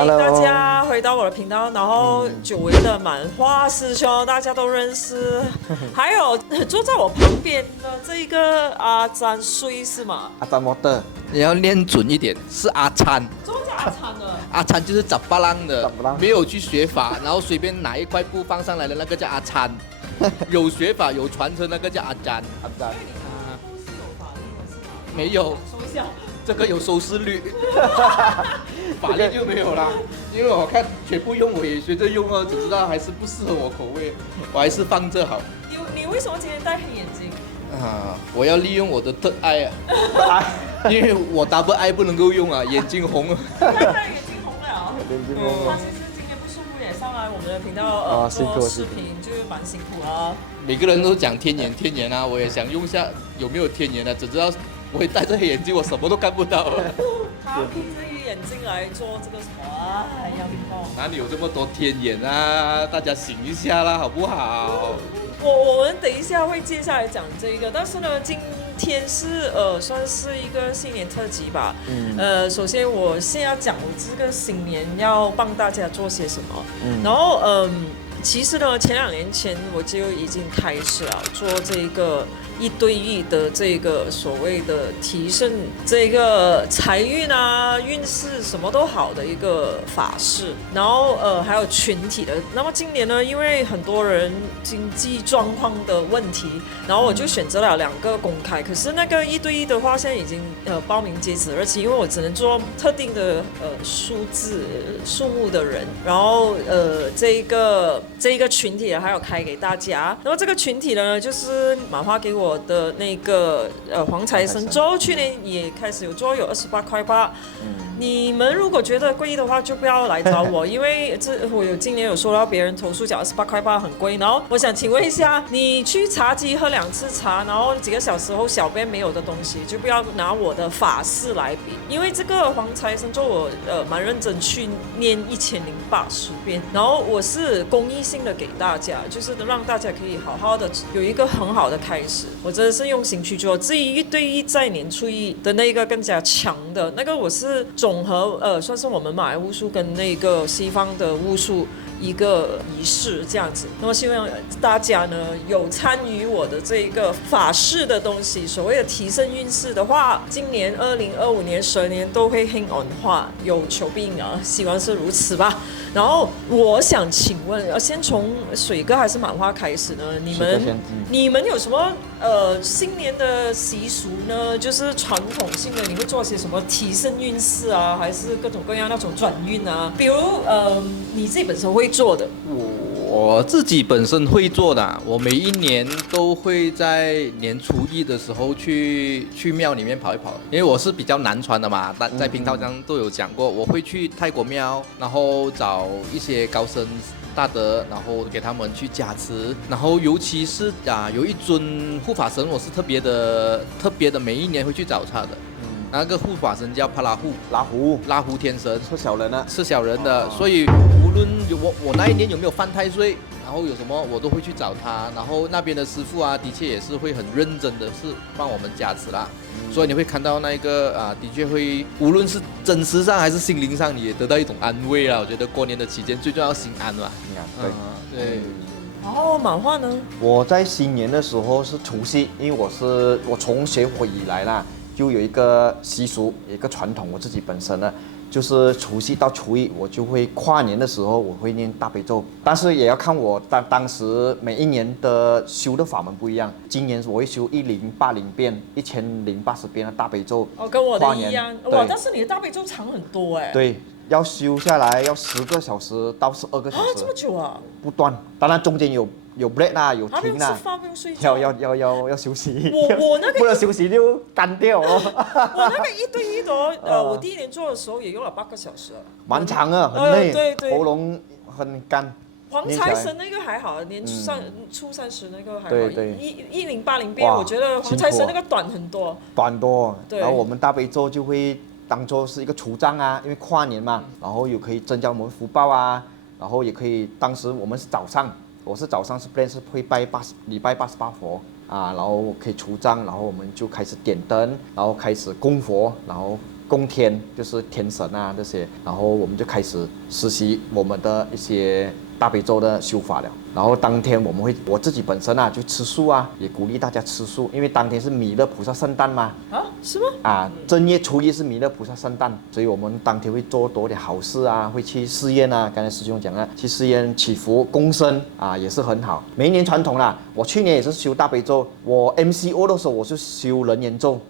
欢迎大家回到我的频道。然后久违的满花师兄，大家都认识。还有坐在我旁边的这一个阿詹睡是吗？阿詹莫特，你要念准一点，是阿参。怎么叫阿参呢？阿参就是杂巴浪的杂巴浪，没有去学法，然后随便拿一块布放上来的那个叫阿参。有学法有传承那个叫阿詹。阿詹，没有，说一下。这个有收视率，法律就没有啦。因为我看全部用我也学着用哦，只知道还是不适合我口味，我还是放着好。你为什么今天戴黑眼镜？我要利用我的特爱啊，因为我 double eye 不能够用啊，眼睛红了。戴眼睛红了。眼睛红了。他其实今天不舒服也上来我们的频道做视频，就是蛮辛苦啊。每个人都讲天眼啊，我也想用一下有没有天眼啊，只知道我会戴着黑眼镜，我什么都看不到。他披着眼镜来做这个什么啊？阳光。哪里有这么多天眼啊？大家醒一下啦，好不好？我们等一下会接下来讲这个，但是呢，今天是算是一个新年特辑吧。首先我先要讲我这个新年要帮大家做些什么。然后其实呢，前2年前我就已经开始了做这个1对1的这个所谓的提升这个财运啊、运势什么都好的一个法事，然后还有群体的。那么今年呢，因为很多人经济状况的问题，然后我就选择了2个公开。可是那个1对1的话，现在已经报名截止日期，因为我只能做特定的数目的人，然后这一个群体还有开给大家。那么这个群体呢，就是马花给我的那个黄财神粥，去年也开始有做，有28块8。你们如果觉得贵的话，就不要来找我，因为我今年有收到别人投诉讲28块8很贵。然后我想请问一下，你去茶几喝2次茶，然后几个小时后小便没有的东西，就不要拿我的法事来比，因为这个黄财神咒我蛮认真去念1080遍，然后我是公益性的给大家，就是让大家可以好好的有一个很好的开始。我真的是用心去做，至于1对1在年初1的那个更加强的那个，我是总和算是我们马来巫术跟那个西方的巫术一个仪式这样子。那么希望大家呢有参与我的这个法事的东西，所谓的提升运势的话，今年2025年12年都会兴on化，有求必应啊，希望是如此吧。然后我想请问，先从水哥还是满花开始呢？你们有什么新年的习俗呢？就是传统性的，你会做些什么提升运势啊，还是各种各样那种转运啊？比如你自己本身会做的。我自己本身会做的，我每一年都会在年初1的时候去庙里面跑一跑，因为我是比较南传的嘛，在频道上都有讲过，我会去泰国庙，然后找一些高僧大德，然后给他们去加持，然后尤其是有一尊护法神，我是特别的每一年会去找他的。那个护法神叫帕拉护，拉胡天神，吃小人啊，吃小人的，所以无论我那一年有没有犯太岁，然后有什么我都会去找他，然后那边的师傅啊，的确也是会很认真的是帮我们加持啦，所以你会看到那个的确会无论是真实上还是心灵上，你也得到一种安慰啦。我觉得过年的期间最重要心安嘛，对。然后满花呢？我在新年的时候是除夕，因为我从学佛以来啦，就有一个习俗，有一个传统，我自己本身呢，就是除夕到初1，我就会跨年的时候我会念大悲咒，但是也要看我当时每一年的修的法门不一样。今年我会修1080遍、1080遍的大悲咒。跟我的一样。哇，但是你的大悲咒长很多哎。对。要修下来要10个小时到12个小时。这么久啊？不断，当然中间有 break 啦，有停啦。不用睡觉。要休息。我那个不能休息就干掉哦。我那个1对1的，我第1年做的时候也用了8个小时。蛮长啊，很累，对，喉咙很干。黄财神那个还好，年初30那个还好。对1080遍，我觉得黄财神那个短很多。然后我们大悲咒就会当做是一个除障啊，因为跨年嘛，然后又可以增加我们福报啊，然后也可以，当时我们是早上，我是早上是会礼拜88佛啊，然后可以除障，然后我们就开始点灯，然后开始供佛，然后供天，就是天神啊这些，然后我们就开始实习我们的一些大悲咒的修法了。然后当天我自己本身啊就吃素啊，也鼓励大家吃素，因为当天是弥勒菩萨圣诞嘛。啊，是吗？啊，正月初一是弥勒菩萨圣诞，所以我们当天会做多点好事啊，会去寺院啊，刚才师兄讲了，去寺院祈福共生啊，也是很好。每一年传统啦，我去年也是修大悲咒，我 MCO 的时候我是修人言咒。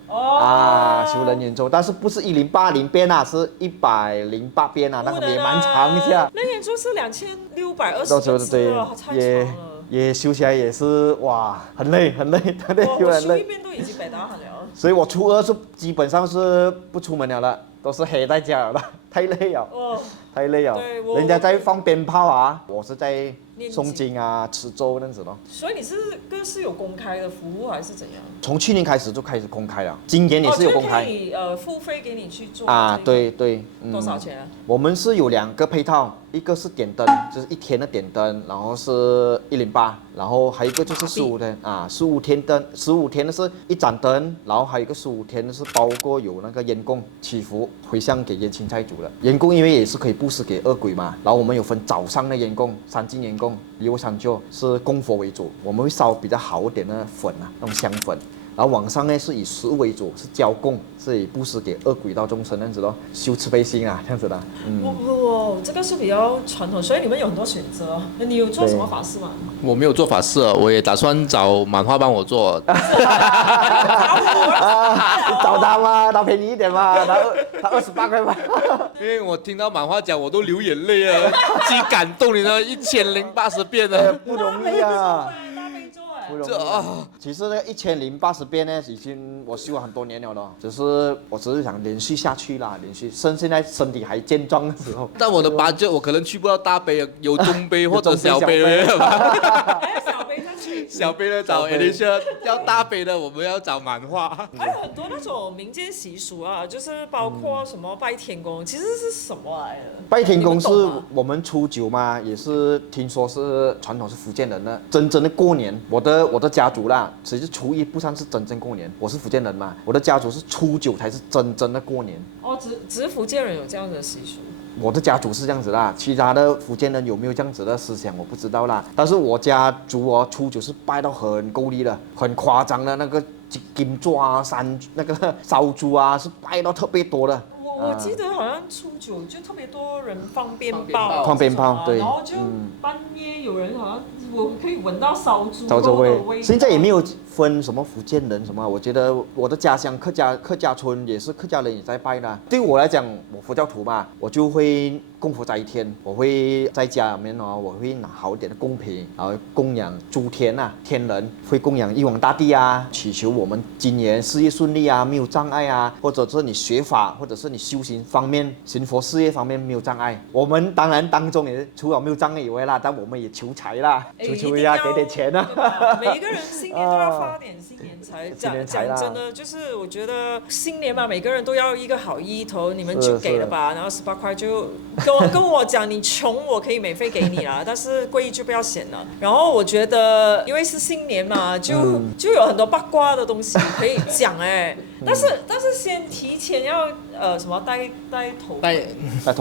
修人言咒，但是不是1080遍啊，是108遍啊，那个也蛮长一下。人言咒是2620个字了，太长了。也修起来也是哇，很累，真的我修一遍都已经百打很了。所以我初二是基本上是不出门了，都是黑在家了，太累了。太累了。人家在放鞭炮啊，我是在诵经啊、吃粥那样子咯。所以你是有公开的服务还是怎样？从去年开始就开始公开了，今年也是有公开。可以付费给你去做对。多少钱啊？我们是有2个配套，一个是点灯，就是1天的点灯，然后是108，然后还有一个就是15天啊，15天灯，15天的是一盏灯，然后还有一个15天的是包括有那个烟供祈福回向给冤亲债主的。烟供因为也是可以布施给恶鬼嘛，然后我们有分早上的烟供、3净烟供、礼物三就，是供佛为主，我们会烧比较好一点的粉啊，那种香粉。然后晚上呢是以食物为主，是交供，是以布施给恶鬼道众生这样子咯，修慈悲心啊这样子的。这个是比较传统，所以你们有很多选择。你有做什么法事吗？我没有做法事，我也打算找满花帮我做。找他嘛，他便宜一点嘛，他28块嘛。因为我听到满花讲，我都流眼泪了，极感动，你知道1080遍了，不容易啊。不容易其实那个1080遍呢，已经我修了很多年了咯，我只是想连续下去啦，现在身体还健壮的时候。但我的budget我可能去不到大杯，有中杯或者小杯的吧。小杯的找 Alicia， 要大杯的我们要找满花。还有很多那种民间习俗啊，就是包括什么拜天公，其实是什么来的？拜天公是我们初9嘛，也是听说是传统是福建人的，真正的过年。我的家族啦，其实初一不算是真正过年，我是福建人嘛，我的家族是初9才是真正的过年。只是福建人有这样的习俗。我的家族是这样子啦，其他的福建人有没有这样子的思想我不知道啦。但是我家族初9是拜到很够力的，很夸张的那个金抓啊、那个烧猪啊，是拜到特别多的。我记得好像初9就特别多人放鞭炮，对，然后就半夜有人好像我可以闻到烧猪的味道。现在也没有分什么福建人什么，我觉得我的家乡客家村也是客家人也在拜的。对我来讲，我佛教徒嘛，我就会供佛在一天，我会在家里面我会拿好一点的贡品，然后供养诸天啊、天人，会供养玉皇大帝啊，祈求我们今年事业顺利啊，没有障碍啊，或者是你学法，或者是你修行方面、行佛事业方面没有障碍。我们当然当中也除了没有障碍以外啦，但我们也求财啦，求一下给点钱啊。每一个人新年都要发点新年财。讲真的，就是我觉得新年嘛，每个人都要一个好意头，你们就给了吧，然后18块就跟我讲，你穷我可以免费给你啦，但是贵就不要嫌了。然后我觉得，因为是新年嘛，就有很多八卦的东西可以讲但是先提前要什么戴头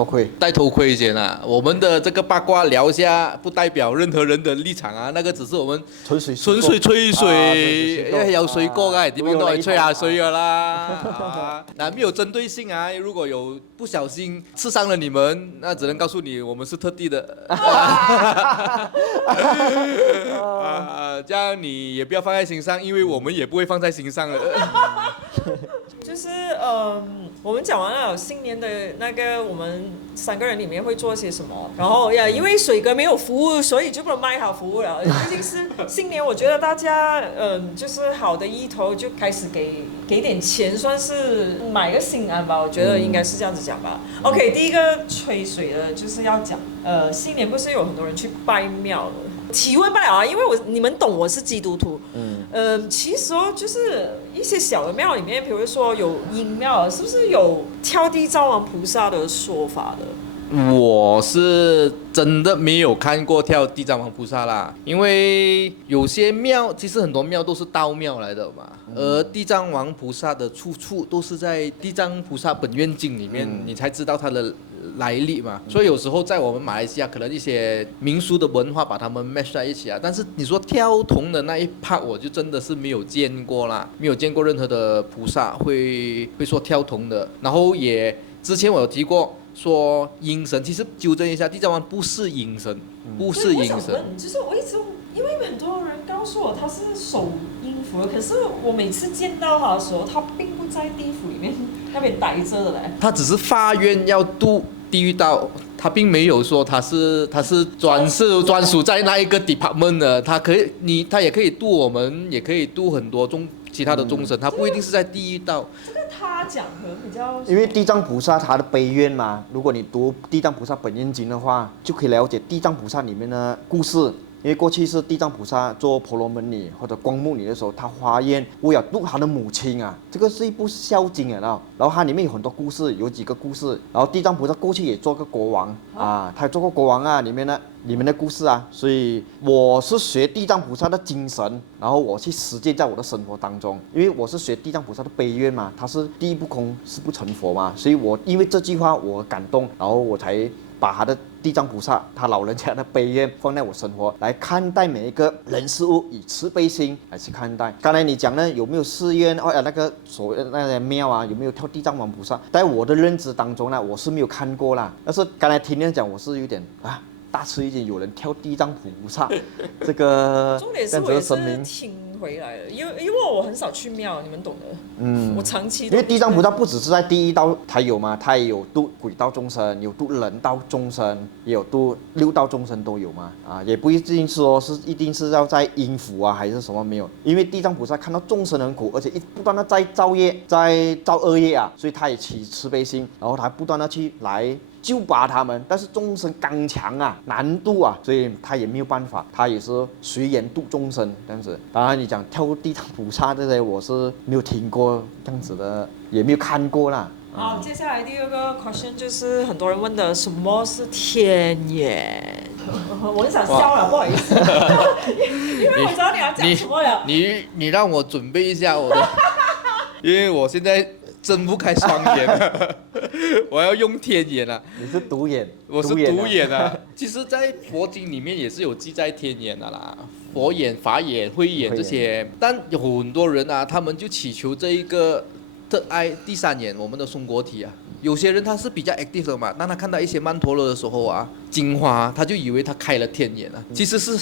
盔，戴头盔先啊。我们的这个八卦聊一下，不代表任何人的立场啊，那个只是我们纯粹吹水，有水過嘅，點樣都係吹下水噶啦。那沒有針對性啊，如果有不小心刺傷了你們，那只能告訴你我們是特地的。這樣你也不要放在心上，因為我們也不會放在心上的。就是我们讲完了新年的那个，我们3个人里面会做些什么。然后因为水哥没有服务，所以就不能卖好服务了。毕竟是新年，我觉得大家就是好的意头就开始给点钱，算是买个心安吧。我觉得应该是这样子讲吧。OK， 第一个吹水的就是要讲，新年不是有很多人去拜庙的。提问不了啊，因为你们懂我是基督徒。其实就是一些小的庙里面，比如说有阴庙，是不是有挑地藏王菩萨的说法的？我是真的没有看过跳地藏王菩萨啦，因为有些庙，其实很多庙都是道庙来的嘛，而地藏王菩萨的出处都是在《地藏菩萨本愿经》里面，你才知道它的来历嘛。所以有时候在我们马来西亚，可能一些民俗的文化把它们 match 在一起啊。但是你说跳童的那一 part， 我就真的是没有见过啦，没有见过任何的菩萨会说跳童的。然后也之前我有提过。说阴神，其实纠正一下，地藏王不是阴神，不是阴神。就是我一直因为很多人告诉我他是守阴府的，可是我每次见到他的时候，他并不在地府里面那边待着的嘞。他只是发愿要渡地狱道，他并没有说他是专属在那一个 department 的，他也可以渡我们，也可以渡很多其他的众生，他不一定是在地狱道。这个他讲可能比较，因为地藏菩萨他的悲愿嘛，如果你读地藏菩萨本愿经的话，就可以了解地藏菩萨里面的故事。因为过去是地藏菩萨做婆罗门女或者光目女的时候，他发愿为了度他的母亲啊，这个是一部孝经啊，然后它里面有很多故事，有几个故事，然后地藏菩萨过去也做过国王啊，他也做过国王啊，里面的故事啊，所以我是学地藏菩萨的精神，然后我去实践在我的生活当中，因为我是学地藏菩萨的悲愿嘛，他是地狱不空誓不成佛嘛，所以我因为这句话我感动，然后我才把他的地藏菩萨他老人家的悲愿放在我生活，来看待每一个人事物，以慈悲心来去看待。刚才你讲呢，有没有寺院那个所谓的那些庙啊，有没有跳地藏王菩萨？在我的认知当中呢，我是没有看过啦。但是刚才听人讲，我是有点大吃一惊，有人跳地藏菩萨，这个重点是我也是听回来的，因为我很少去庙，你们懂的。我长期因为地藏菩萨不只是在第一道才有嘛，他也有度鬼道众生，有度人道众生，也有度六道众生都有嘛。也不一定说是一定是要在阴府啊，还是什么没有。因为地藏菩萨看到众生很苦，而且不断的在造业，在造恶业啊，所以他也起慈悲心，然后他不断的去来救拔他们，但是众生刚强啊，难度啊，所以他也没有办法，他也是随缘度众生这样子。当然，你讲跳地藏菩萨这些，我是没有听过这样子的，也没有看过啦。好，接下来第二个 question 就是很多人问的，什么是天眼？我很想笑了，不好意思，因为我知道你要讲什么了。你让我准备一下我的，因为我现在睁不开双眼，我要用天眼啊！你是独眼，我是独眼啊。其实，在佛经里面也是有记载天眼的啦，佛眼、法眼、慧眼这些。但有很多人啊，他们就祈求这一个特爱第三眼，我们的松果体啊。有些人他是比较 active 的嘛，当他看到一些曼陀罗的时候啊，金花他就以为他开了天眼啊，其实是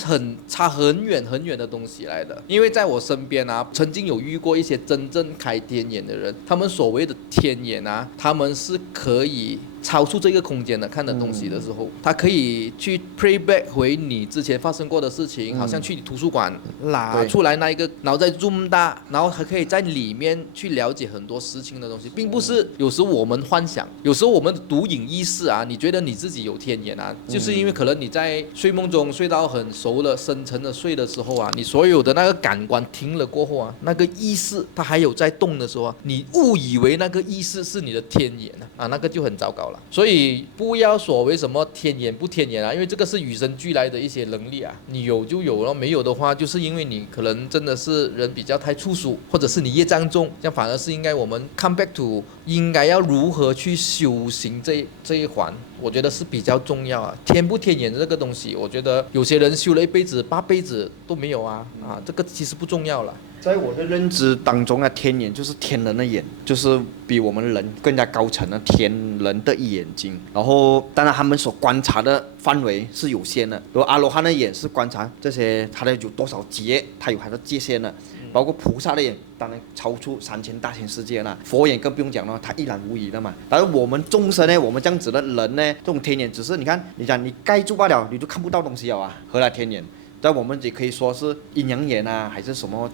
差很远很远的东西来的。因为在我身边啊，曾经有遇过一些真正开天眼的人，他们所谓的天眼啊，他们是可以超出这个空间的，看的东西的时候，他可以去 play back 回你之前发生过的事情，好像去图书馆拿出来那一个，然后再 zoom 大，然后还可以在里面去了解很多事情的东西，并不是有时我们幻想，有时候我们的独影意识啊，你觉得你自己有天眼啊，就是因为可能你在睡梦中睡到很熟了、深沉的睡的时候啊，你所有的那个感官停了过后啊，那个意识它还有在动的时候啊，你误以为那个意识是你的天眼啊，那个就很糟糕了。所以不要所谓什么天眼不天眼啊，因为这个是与生俱来的一些能力啊，你有就有了，没有的话就是因为你可能真的是人比较太粗俗，或者是你业障重，这样反而是应该我们 come back to 应该要如何去修行这一环，我觉得是比较重要啊。天不天眼的这个东西，我觉得有些人修了一辈子8辈子都没有啊，这个其实不重要了。在我的认知当中啊，天眼就是天人的眼，就是比我们人更加高层的天人的眼睛。然后，当然他们所观察的范围是有限的。如果阿罗汉的眼是观察这些，它的有多少劫，它有它的界限的。包括菩萨的眼，当然超出3000大千世界了。佛眼更不用讲了，它一览无遗的嘛。但是我们众生呢，我们这样子的人呢，这种天眼只是你看，你讲你盖住罢了，你就看不到东西了啊，何来天眼？在我们也可以说是阴阳眼啊，还是什么？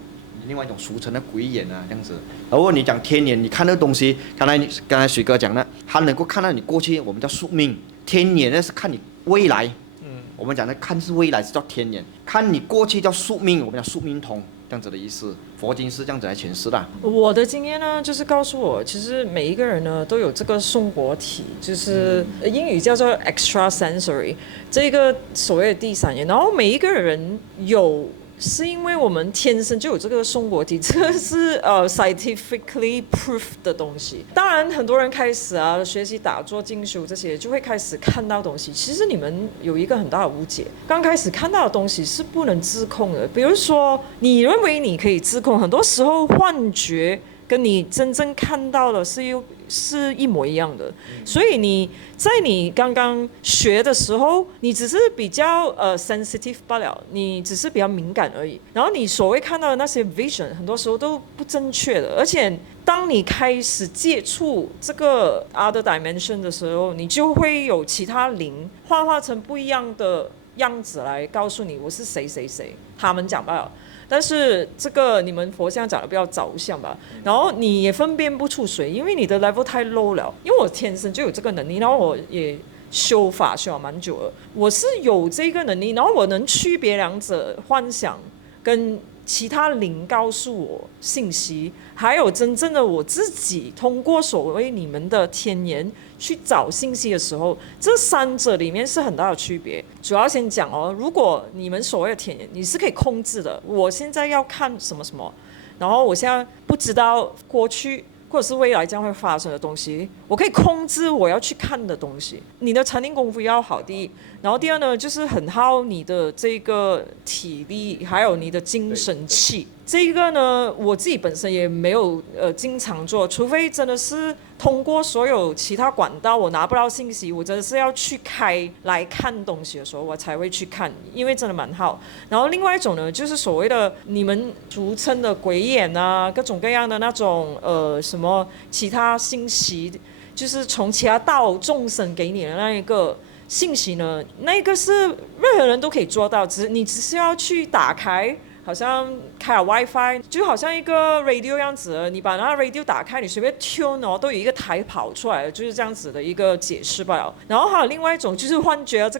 另外一种俗称的鬼眼啊，这样子。然后你讲天眼，你看那个东西，刚才水哥讲的，他能够看到你过去，我们叫宿命；天眼呢是看你未来，我们讲的看是未来是叫天眼，看你过去叫宿命，我们讲宿命通。这样子的意思。佛经是这样子来诠释的。我的经验呢，就是告诉我，其实每一个人呢都有这个松果体，就是英语叫做 extrasensory， 这个所谓的第三眼。然后每一个人有。是因为我们天生就有这个松果体，这个是scientifically proof 的东西。当然，很多人开始学习打坐、静修这些，就会开始看到东西。其实你们有一个很大的误解，刚开始看到的东西是不能自控的。比如说，你认为你可以自控，很多时候幻觉跟你真正看到的是一模一样的，所以你在你刚刚学的时候，你只是比较sensitive 罢了，你只是比较敏感而已。然后你所谓看到的那些 vision， 很多时候都不正确的，而且当你开始接触这个 other dimension 的时候，你就会有其他灵幻化成不一样的样子来告诉你我是谁谁谁，他们讲罢了。但是这个你们佛像讲的比较着相吧，然后你也分辨不出谁，因为你的 level 太 low 了。因为我天生就有这个能力，然后我也修法修了蛮久了，我是有这个能力，然后我能区别两者幻想跟其他灵告诉我信息，还有真正的我自己通过所谓你们的天眼去找信息的时候，这三者里面是很大的区别。主要先讲如果你们所谓的天眼你是可以控制的，我现在要看什么什么，然后我现在不知道过去或者是未来将会发生的东西，我可以控制我要去看的东西。你的禅定功夫要好，第一，然后第二呢，就是很耗你的这个体力，还有你的精神气。这个呢，我自己本身也没有经常做，除非真的是通过所有其他管道我拿不到信息，我真的是要去开来看东西的时候，我才会去看，因为真的蛮好。然后另外一种呢，就是所谓的你们俗称的鬼眼各种各样的那种什么其他信息，就是从其他道众生给你的那一个信息呢，那个是任何人都可以做到，你只是要去打开。好像开了 WiFi， 就好像一个 radio 样子，你把那个 radio 打开，你随便 tune 都有一个台跑出来了，就是这样子的一个解释罢了。然后还有另外一种就是幻觉，这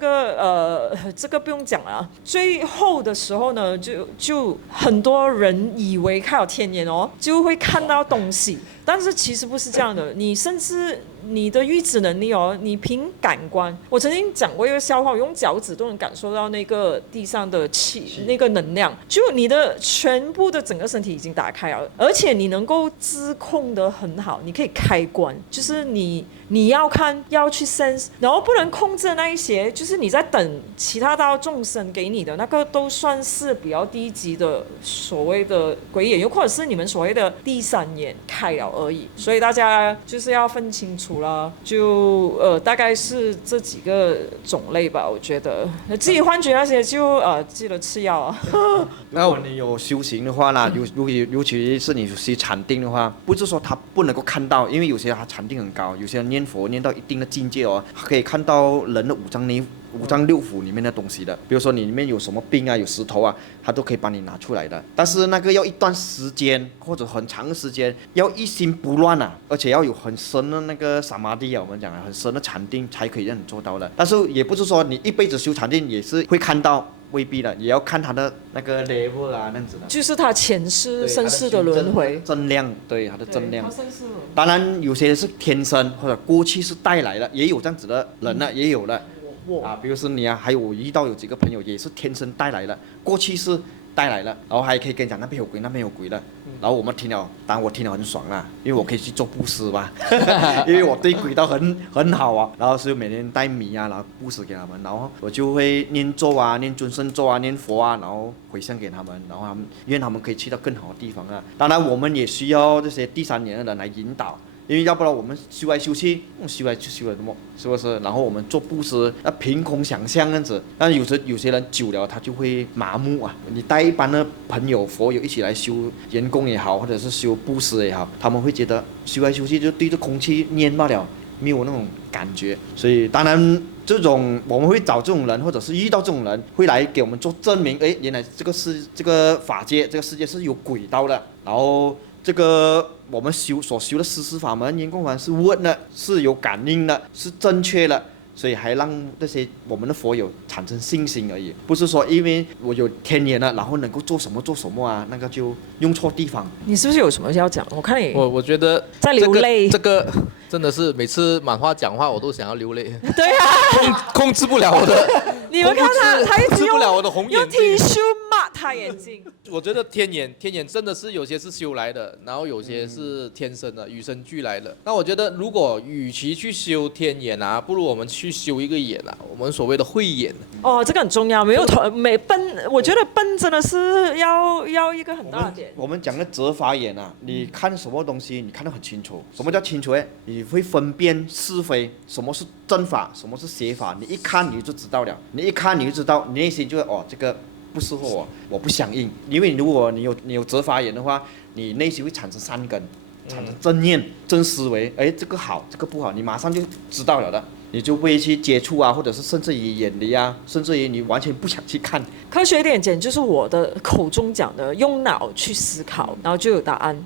个不用讲了。最后的时候呢，就很多人以为开了天眼就会看到东西，但是其实不是这样的。你甚至你的预知能力你凭感官，我曾经讲过一个笑话，我用脚趾都能感受到那个地上的气，那个能量，就你的全部的整个身体已经打开了，而且你能够自控得很好，你可以开关，就是你要看要去 sense， 然后不能控制的那一些，就是你在等其他道众生给你的那个，都算是比较低级的所谓的鬼眼，又或者是你们所谓的第三眼开了而已。所以大家就是要分清楚啦，就大概是这几个种类吧，我觉得自己幻觉那些就记得吃药啊。如果你有修行的话呢，尤其是你学禅定的话，不是说他不能够看到，因为有些人他禅定很高，有些人念佛念到一定的境界可以看到人的五脏六腑里面的东西的，比如说你里面有什么病有石头他都可以帮你拿出来的。但是那个要一段时间或者很长的时间，要一心不乱而且要有很深的那个萨玛地我们讲很深的禅定才可以让你做到的。但是也不是说你一辈子修禅定也是会看到，未必的，也要看他的那个 level 那样子的，就是他前世身世的轮回增量，对他的增量。当然有些是天生或者过去是带来的，也有这样子的人也有的。比如说你还有我遇到有几个朋友也是天生带来的，过去是带来了，然后还可以跟你讲那边有鬼那边有鬼的，然后我们听了，当然我听了很爽因为我可以去做布施吧因为我对鬼道很好然后所以每天带米然后布施给他们，然后我就会念咒念尊圣咒念佛然后回向给他们，然后愿他们可以去到更好的地方当然我们也需要这些第三眼的人来引导，因为要不然我们修来修去，修来就修了什么，是不是？然后我们做布施，凭空想象这样子，但有些人久了他就会麻木你带一般的朋友佛友一起来修员工也好，或者是修布施也好，他们会觉得修来修去就对着空气念罢了，没有那种感觉。所以当然这种我们会找这种人，或者是遇到这种人会来给我们做证明，原来这个法界这个世界是有轨道的，然后这个我们所修的施法门、圆光法是稳的，是有感应的，是正确的，所以还让这些我们的佛友产生信心而已，不是说因为我有天眼了，然后能够做什么啊，那个就用错地方。你是不是有什么要讲？我看你我觉得在流泪这个真的是每次满花讲话我都想要流泪，对啊，控制不了我的，你们看他一直控制不了我的红眼用睛。 剃须抹他眼睛。我觉得天眼真的是有些是修来的，然后有些是天生的，与生俱来的。那我觉得如果与其去修天眼啊，不如我们去修一个眼啊，我们所谓的慧眼。哦，这个很重要，没有笨，我觉得笨真的是要一个很大的点。我们讲的折法眼啊，你看什么东西你看得很清楚。什么叫清楚？你会分辨是非，什么是正法，什么是邪法，你一看你就知道了。你一看你就知道，你内心就会这个不适合我，我不响应。因为如果你有折法眼的话，你内心会产生善根，产生正念、正思维。这个好，这个不好，你马上就知道了的。你就不会去接触啊，或者是甚至于远离啊，甚至于你完全不想去看。科学一点讲，就是我的口中讲的，用脑去思考，然后就有答案。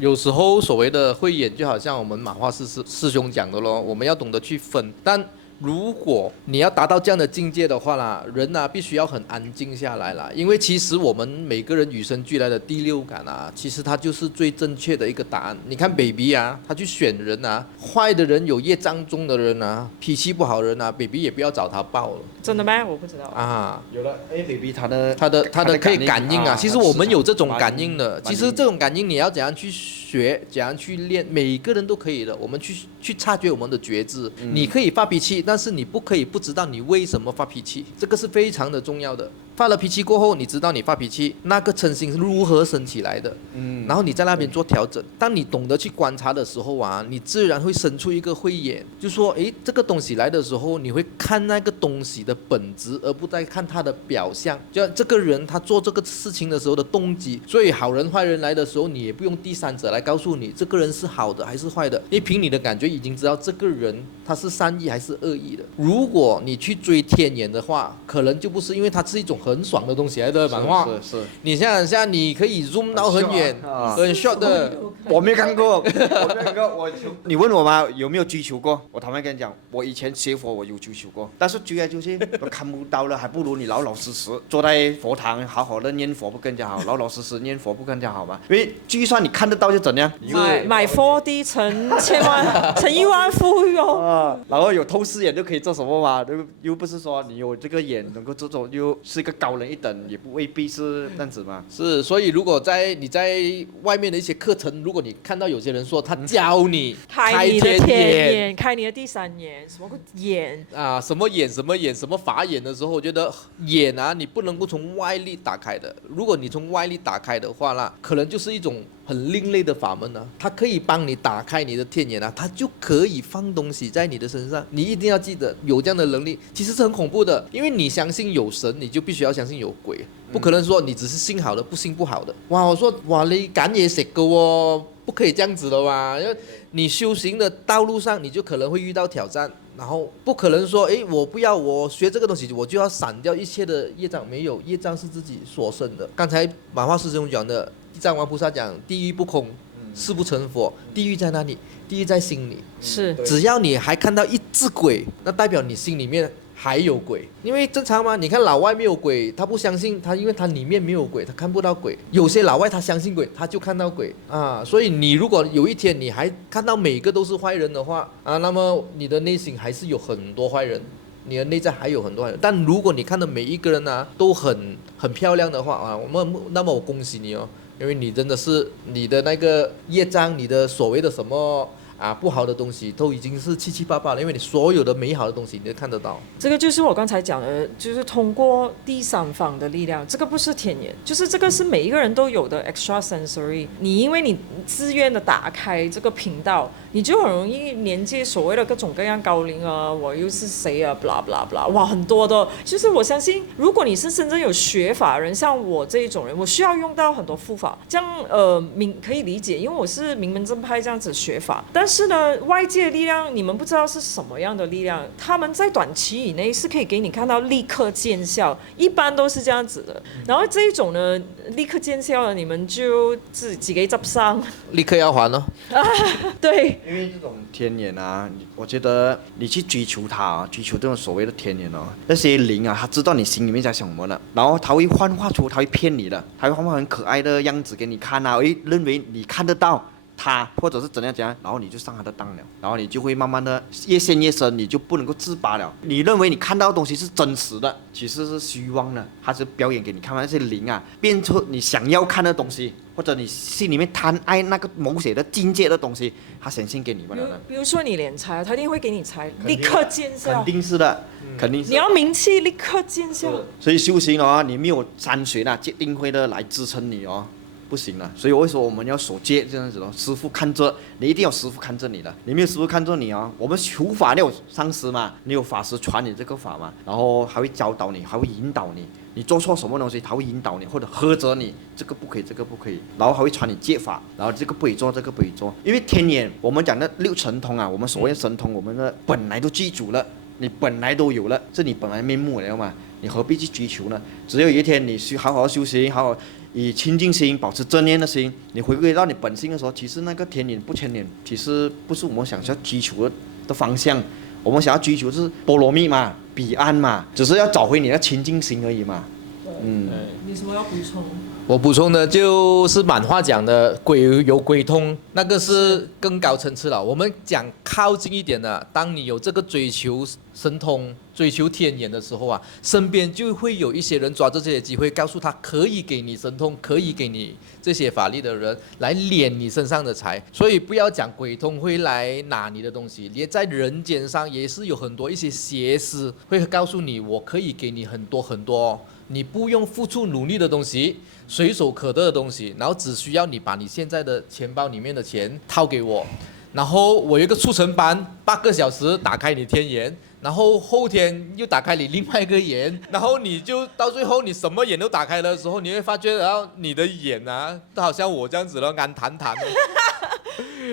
有时候所谓的慧眼，就好像我们马化师兄讲的咯，我们要懂得去分。但如果你要达到这样的境界的话啦，人啊必须要很安静下来啦，因为其实我们每个人与生俱来的第六感啊，其实它就是最正确的一个答案。你看 baby 啊，他去选人啊，坏的人有业障重的人啊，脾气不好的人啊 ，baby 也不要找他报了。真的吗？我不知道啊。有了，baby 他的可以感应啊。其实我们有这种感应的，其实这种感应你要怎样去学，怎样去练，每个人都可以的。我们去察觉我们的觉知，你可以发脾气，但是你不可以不知道你为什么发脾气，这个是非常的重要的。发了脾气过后，你知道你发脾气那个嗔心是如何升起来的，然后你在那边做调整。当你懂得去观察的时候啊，你自然会生出一个慧眼，就说这个东西来的时候，你会看那个东西的本质，而不再看它的表象。就像这个人他做这个事情的时候的动机，所以好人坏人来的时候，你也不用第三者来告诉你这个人是好的还是坏的，因为凭你的感觉已经知道这个人他是善意还是恶意的。如果你去追天眼的话，可能就不是，因为它是一种很爽的东西来的漫画。是。你想想下，你可以 zoom 到很远，很 short 的。我没有看过，你问我吗？有没有追求过？我坦白跟你讲，我以前学佛我有追求过，但是追来追去都看不到了，还不如你老老实实坐在佛堂好好的念佛不更加好？老老实实念佛不更加好吗？因为就算你看得到就怎样？买 4D 成亿万富翁然后有透视眼就可以做什么嘛？又不是说你有这个眼能够做种，又是一个高人一等，也不未必是这样子嘛。是，所以如果你在外面的一些课程，如果你看到有些人说他教你开你的天眼，开你的第三眼，什么眼啊，什么眼什么法眼的时候，我觉得眼啊，你不能够从外力打开的。如果你从外力打开的话啦，可能就是一种很另类的法门啊，它可以帮你打开你的天眼啊，它就可以放东西在你的身上。你一定要记得有这样的能力，其实是很恐怖的，因为你相信有神，你就必须要相信有鬼，不可能说你只是信好的不信不好的。我说你敢也食嘅喎，不可以这样子的嘛，因为你修行的道路上，你就可能会遇到挑战。然后不可能说，我不要，我学这个东西，我就要闪掉一切的业障。没有，业障是自己所生的。刚才马化师兄讲的，地藏王菩萨讲，地狱不空，誓不成佛。地狱在哪里？地狱在心里。是，只要你还看到一只鬼，那代表你心里面还有鬼。因为正常嘛，你看老外没有鬼，他不相信他，因为他里面没有鬼，他看不到鬼。有些老外他相信鬼，他就看到鬼啊。所以你如果有一天你还看到每个都是坏人的话啊，那么你的内心还是有很多坏人，你的内在还有很多坏人。但如果你看到每一个人啊都很漂亮的话啊，那么我恭喜你哦，因为你真的是你的那个业障，你的所谓的什么不好的东西都已经是七七八八了，因为你所有的美好的东西你都看得到。这个就是我刚才讲的，就是通过第三方的力量，这个不是天眼，就是这个是每一个人都有的 extra sensory。你因为你自愿的打开这个频道，你就很容易连接所谓的各种各样高灵啊，我又是谁啊 blah blah blah， 哇，很多的。就是我相信，如果你是真正有学法的人，像我这一种人，我需要用到很多护法，这样可以理解，因为我是名门正派这样子学法，但但是呢，外界的力量你们不知道是什么样的力量，他们在短期以内是可以给你看到立刻见效，一般都是这样子的。然后这一种呢，立刻见效了，你们就自己给执生，立刻要还哦。对，因为这种天眼啊，我觉得你去追求它啊，追求这种所谓的天眼哦，那些灵啊，他知道你心里面在想什么的，然后他会幻化出，他会骗你的，他会幻化很可爱的样子给你看啊，认为你看得到他，或者是怎样怎样，然后你就上他的当了，然后你就会慢慢的越陷越深，你就不能够自拔了。你认为你看到的东西是真实的，其实是虚妄的，他是表演给你看。那些灵啊，变出你想要看的东西，或者你心里面贪爱那个某些的境界的东西，他显现给你们了的。比如说你敛财，他一定会给你财，立刻见效。肯定是的，肯定是。你要名气，立刻见效。所以修行哦，你没有山水啊、戒定慧的来支撑你哦。不行了，所以为什么我们要守戒这样子咯？师傅看着你，一定要师傅看着你的，你没有师傅看着你啊、哦。我们求法你有上师嘛，你有法师传你这个法嘛，然后还会教导你，还会引导你，你做错什么东西他会引导你，或者呵责你，这个不可以，这个不可以，然后还会传你戒法，然后这个不可以做，这个不可以做。因为天眼，我们讲的六神通啊，我们所谓的神通，我们的本来都记住了，你本来都有了，这你本来面目了嘛，你何必去追求呢？只有一天你好好修行，好好以清净心，保持正念的心，你回归到你本性的时候，其实那个天眼不天眼，其实不是我们想要追求的方向。我们想要追求是波罗蜜嘛，彼岸嘛，只是要找回你的清净心而已嘛。你什么要补充？我补充的就是满话讲的鬼有鬼通，那个是更高层次了。我们讲靠近一点的，当你有这个追求神通、追求天眼的时候啊，身边就会有一些人抓着这些机会，告诉他可以给你神通，可以给你这些法力的人来敛你身上的财。所以不要讲鬼通会来拿你的东西，连在人间上也是有很多一些邪师会告诉你，我可以给你很多很多。你不用付出努力的东西，随手可得的东西，然后只需要你把你现在的钱包里面的钱掏给我，然后我有一个速成班，8个小时打开你天眼，然后后天又打开你另外一个眼，然后你就到最后你什么眼都打开的时候，你会发觉，然后你的眼啊，都好像我这样子了，安谈谈，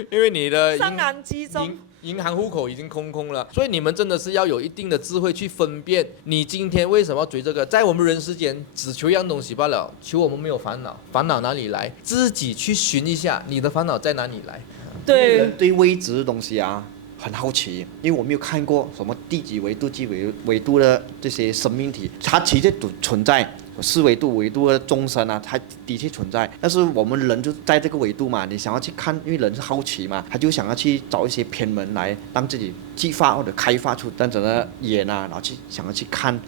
因为你的上岸机中。银行户口已经空了，所以你们真的是要有一定的智慧去分辨，你今天为什么要追这个？在我们人世间，只求一样东西罢了，求我们没有烦恼，烦恼哪里来？自己去寻一下，你的烦恼在哪里来？对，人对未知的东西啊很好奇，因为我没有看过什么第几维度、几维度的这些生命体，它其实都存在。4维度、维度的众生啊，它的确存在，但是我们人就在这个维度嘛，你想要去看，因为人是好奇嘛，他就想要去找一些偏门来让自己激发或者开发出真正的眼啊，然后想要去看。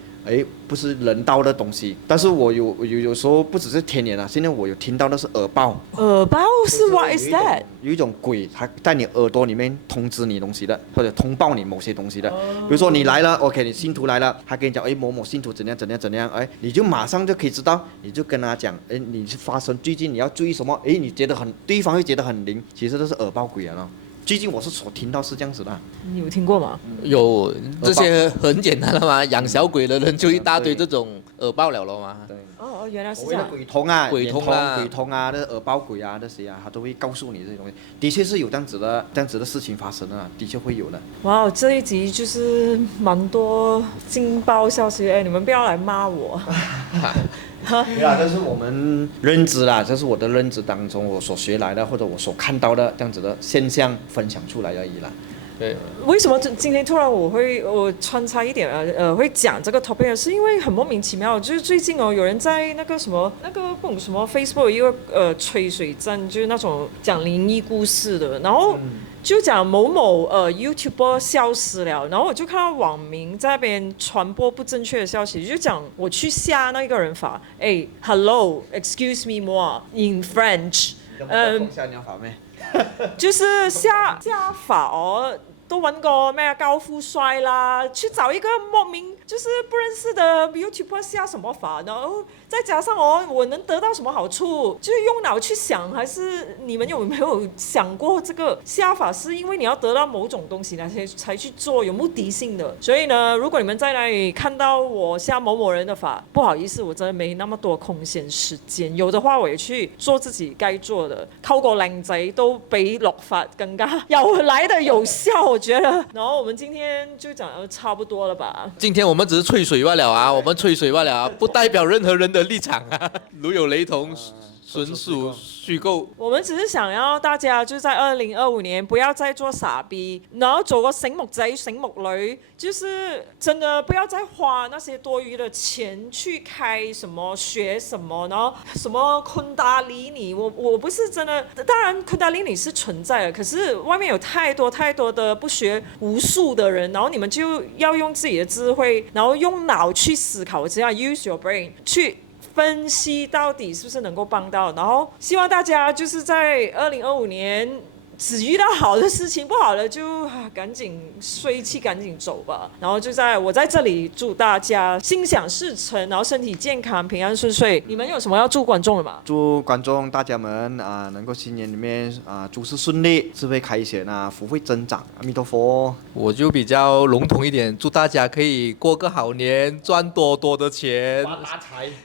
不是人道的东西，但是我有时候不只是天眼啊，现在我有听到的是耳报。耳报是 what is that？有一种鬼，他在你耳朵里面通知你东西的，或者通报你某些东西的。比如说你来了 ，OK， 你信徒来了，他跟你讲，某某信徒怎样怎样怎样，你就马上就可以知道，你就跟他讲，你是发生最近你要注意什么，你觉得对方会觉得很灵，其实都是耳报鬼啊。最近我是所听到是这样子的，你有听过吗？有，这些很简单的嘛，养小鬼的人就一大堆这种耳报了嘛。对。哦，原来是这样。鬼通啊，鬼通啊，那耳报鬼啊，那些啊，他都会告诉你这些东西。的确是有这样子的事情发生啊，的确会有的。哇，这一集就是蛮多劲爆消息，你们不要来骂我。对啦，这是我们认知啦，这是我的认知当中我所学来的，或者我所看到的这样子的现象分享出来而已啦。对，为什么今天突然我穿插一点会讲这个 topic， 是因为很莫名其妙，就是最近有人在那个什么Facebook 一个吹水站，就是那种讲灵异故事的，然后就讲某某YouTuber 消失了，然后我就看到网民在那边传播不正确的消息，就讲我去吓那个人法，Hello excuse me more in French， 下法咩？就是下法都揾個咩高富帥啦，去找一個莫名就是不認識的 YouTuber 下什麼法，然後再加上我能得到什麼好處，就是用腦去想，還是你們有沒有想過這個下法是因為你要得到某種東西才去做，有目的性的。所以呢，如果你們在那裡看到我下某某人的法，不好意思，我真的沒那麼多空閒時間，有的話我也去做自己該做的，溝個靚仔都比落法更加來的有效，我覺得。然後我們今天就講得差不多了吧？今天我們只是吹水罷了啊，我們吹水罷了啊，不代表任何人的立場啊，如有雷同，純屬虛構。我們只是想要大家就在2025年不要再做傻逼，然後做個醒目仔醒目女，就是真的不要再花那些多餘的錢去開什麼學什麼，然後什麼昆達里尼，我不是真的，當然昆達里尼是存在的，可是外面有太多的不學無術的人，然後你們就要用自己的智慧，然後用腦去思考，這樣 use your brain 去分析到底是不是能夠幫到，然後希望大家就是在2025年只遇到好的事情，不好的就趕緊睡氣趕緊走吧。然後我在這裡祝大家心想事成，然後身體健康平安順遂。你們有什麼要祝觀眾的嗎？祝觀眾大家們能夠新年裡面諸事順利，智慧開顯福慧增長，阿彌陀佛。我就比較籠統一點，祝大家可以過個好年，賺多多的錢，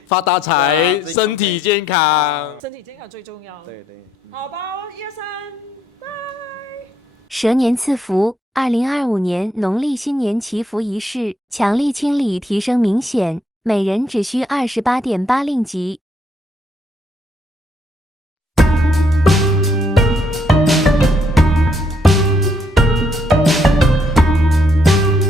發大財，身體健康。身體健康最重要。對對。好吧，1、2、3，拜。蛇年賜福，2025年農曆新年祈福儀式，強力清理提升明顯，每人只需28.8令吉。